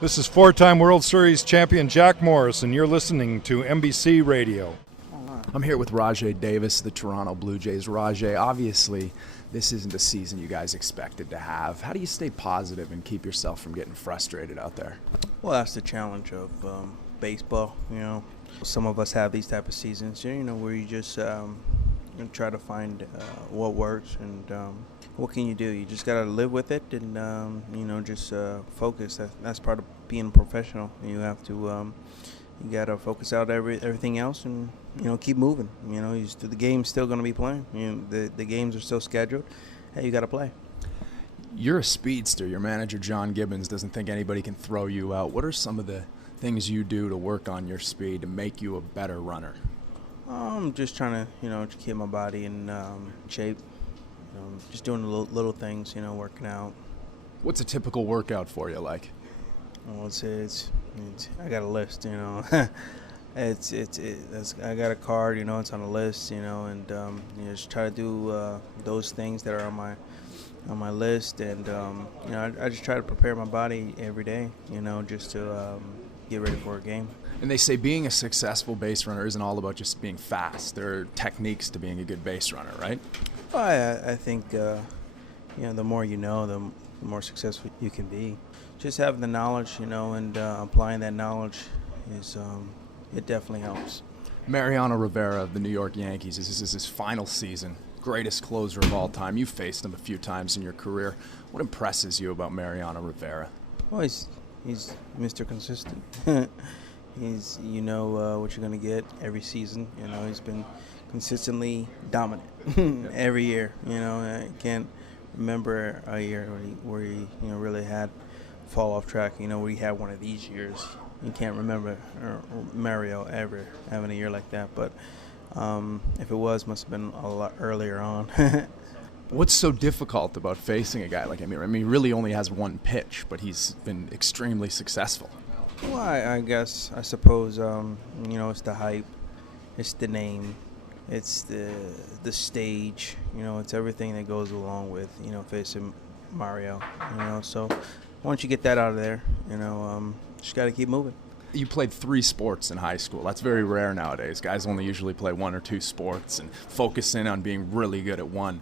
This is four-time World Series champion Jack Morris, and you're listening to NBC Radio. I'm here with Rajai Davis, the Toronto Blue Jays. Rajai, obviously, this isn't the season you guys expected to have. How do you stay positive and keep yourself from getting frustrated out there? Well, that's the challenge of baseball. Some of us have these type of seasons, where you just try to find what works and what can you do. You just got to live with it and, just focus. That's part of being a professional. You have to you got to focus out everything else and, keep moving. The game's still going to be playing. The games are still scheduled. Hey, you got to play. You're a speedster. Your manager, John Gibbons, doesn't think anybody can throw you out. What are some of the things you do to work on your speed to make you a better runner? I'm just trying to, keep my body in shape. Just doing little things, working out. What's a typical workout for you like? Well, it's I got a list, I got a card, it's on a list, and just try to do those things that are on my list, and I just try to prepare my body every day, just to get ready for a game. And they say being a successful base runner isn't all about just being fast. There are techniques to being a good base runner, right? Well, I think the more you know, the more successful you can be. Just having the knowledge, and applying that knowledge is it definitely helps. Mariano Rivera of the New York Yankees, this is his final season. Greatest closer of all time. You've faced him a few times in your career. What impresses you about Mariano Rivera? Well, he's Mr. Consistent. He's what you're going to get every season. He's been consistently dominant every year. I can't remember a year where he really had fall off track. Where he had one of these years. You can't remember Mario ever having a year like that. But if it was, must have been a lot earlier on. What's so difficult about facing a guy like him? I mean, he really only has one pitch, but he's been extremely successful. Well, I suppose, it's the hype, it's the name, it's the stage, it's everything that goes along with, facing Mario, So once you get that out of there, just got to keep moving. You played 3 sports in high school. That's very rare nowadays. Guys only usually play 1 or 2 sports and focus in on being really good at one.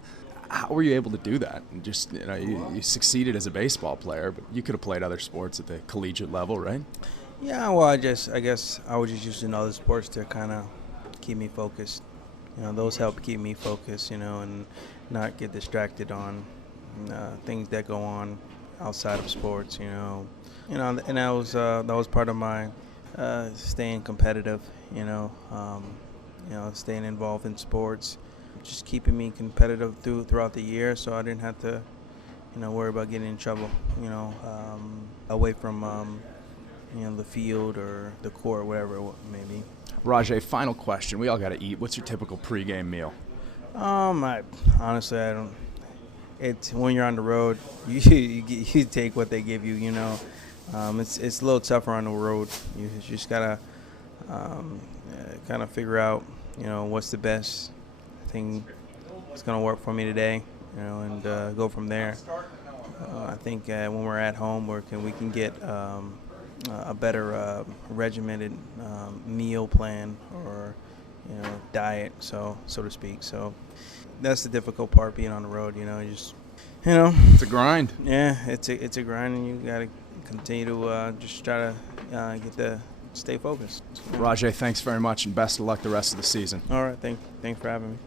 How were you able to do that? And just you succeeded as a baseball player, but you could have played other sports at the collegiate level, right? Yeah, well, I guess I was just using other sports to kind of keep me focused. Those help keep me focused, and not get distracted on things that go on outside of sports, and that was part of my staying competitive, staying involved in sports. Just keeping me competitive throughout the year, so I didn't have to, worry about getting in trouble, away from, the field or the court, whatever it may be. Rajai, final question. We all got to eat. What's your typical pregame meal? Honestly, I don't. It's when you're on the road, you take what they give you. It's a little tougher on the road. You just gotta kind of figure out, what's the best thing that's going to work for me today, and go from there. I think when we're at home, we can get a better regimented meal plan or diet, so to speak. So that's the difficult part, being on the road. It's a grind. Yeah, it's a grind, and you got to continue to just try to stay focused. Rajai, thanks very much, and best of luck the rest of the season. All right, thanks for having me.